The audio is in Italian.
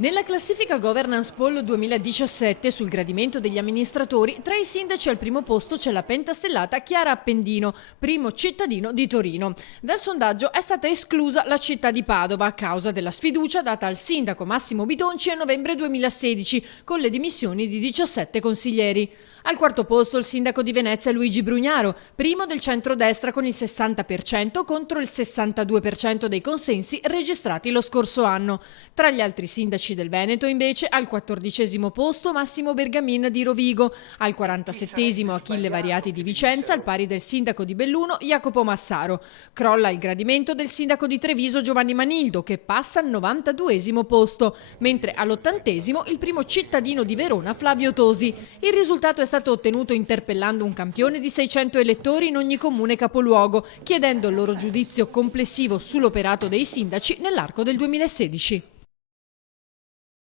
Nella classifica Governance Poll 2017 sul gradimento degli amministratori, tra i sindaci al primo posto c'è la pentastellata Chiara Appendino, primo cittadino di Torino. Dal sondaggio è stata esclusa la città di Padova a causa della sfiducia data al sindaco Massimo Bidonci a novembre 2016 con le dimissioni di 17 consiglieri. Al quarto posto il sindaco di Venezia Luigi Brugnaro, primo del centrodestra con il 60% contro il 62% dei consensi registrati lo scorso anno. Tra gli altri sindaci del Veneto invece al 14° posto Massimo Bergamin di Rovigo, al 47° Achille Variati di Vicenza al pari del sindaco di Belluno Jacopo Massaro. Crolla il gradimento del sindaco di Treviso Giovanni Manildo che passa al 92° posto, mentre all'80° il primo cittadino di Verona Flavio Tosi. Il risultato è stato ottenuto interpellando un campione di 600 elettori in ogni comune capoluogo, chiedendo il loro giudizio complessivo sull'operato dei sindaci nell'arco del 2016.